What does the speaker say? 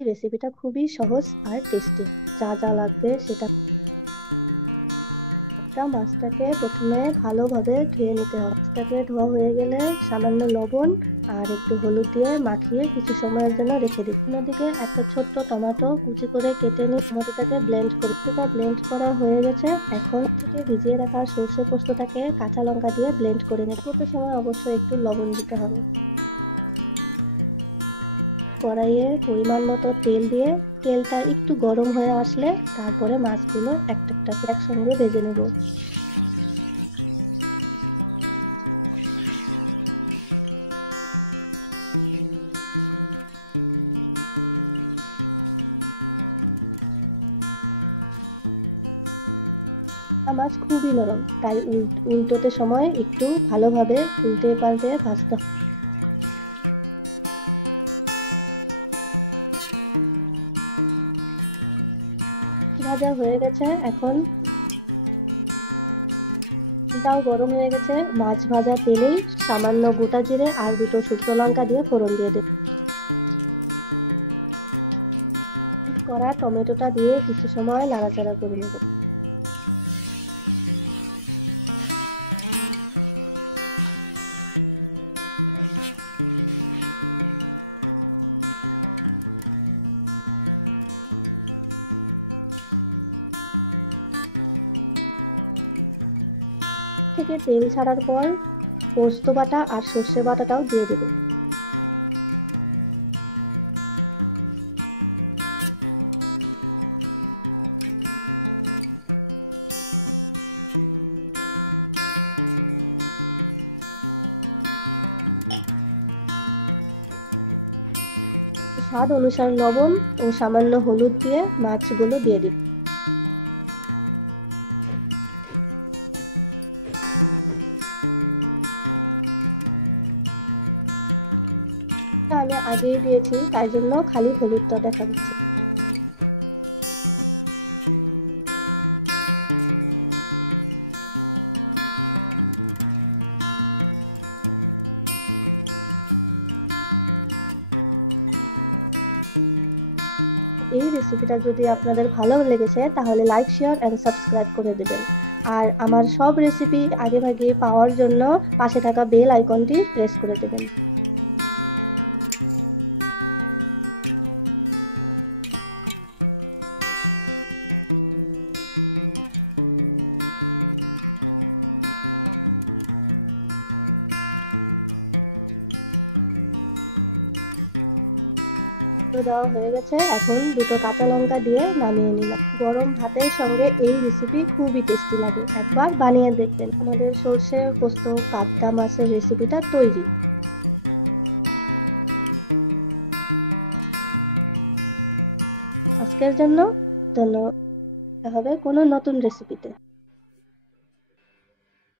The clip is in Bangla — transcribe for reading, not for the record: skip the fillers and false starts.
রেসিপিটা খুবই সহজ আর টেস্টি। যা যা লাগবে সেটা মাছটাকে প্রথমে ভালোভাবে ধুয়ে নিতে হবে। মাছটাকে ধোয়া হয়ে গেলে সামান্য লবণ আর একটু হলুদ দিয়ে মাখিয়ে কিছু সময়ের জন্য রেখে দিই। অন্যদিকে একটা ছোট্ট টমেটো কুচি করে কেটে নিয়ে টমেটোটাকে ব্লেন্ড করি। সেটা ব্লেন্ড করা হয়ে গেছে। এখন থেকে ভিজিয়ে রাখা সর্ষে পোস্তটাকে কাঁচা লঙ্কা দিয়ে ব্লেন্ড করে নিই। করতে সময় অবশ্যই একটু লবণ দিতে হবে। কড়াইয়ে পরিমাণ মতো তেল দিয়ে তেলটা একটু গরম হয়ে আসলে তারপরে মাছগুলো একটা একটা করে একসঙ্গে ভেজে নেব। মাছ খুবই নরম, তাই উল্টোতে সময় একটু ভালোভাবে উল্টে পাল্টে ভাজতে হবে। ভাজা হয়ে গেছে। এখন তেলটাও গরম হয়ে গেছে। মাছ ভাজা তেলেই সামান্য গোটা জিরে আর দুটো শুকনো লঙ্কা দিয়ে ফোড়ন দিয়ে দেব। করা টমেটোটা দিয়ে কিছু সময় নাড়াচাড়া করে নেব। থেকে তেল ছাড়ার পর পোস্ত বাটা আর সর্ষে বাটাটাও দিয়ে দেব। স্বাদ অনুসারে লবণ ও সামান্য হলুদ দিয়ে মাছগুলো দিয়ে দিই। আমি আগেই দিয়েছি, তাই জন্য খালি হলুদটা দেখা যাচ্ছে। এই রেসিপিটা যদি আপনাদের ভালো লেগেছে তাহলে লাইক, শেয়ার এন্ড সাবস্ক্রাইব করে দেবেন। আর আমার সব রেসিপি আগেভাগে পাওয়ার জন্য পাশে থাকা বেল আইকনটি প্রেস করে দেবেন। দেওয়া হয়ে গেছে। এখন দুটো কাঁচা লঙ্কা দিয়ে নামিয়ে নিলাম। গরম ভাতের সঙ্গে এই রেসিপি খুবই টেস্টি লাগে, একবার বানিয়ে দেখবেন। আমাদের সর্ষে পোস্ত পাবদা মাছের রেসিপিটা তৈরি। আজকের জন্য ধন্যবাদ। দেখা হবে কোনো নতুন রেসিপিতে।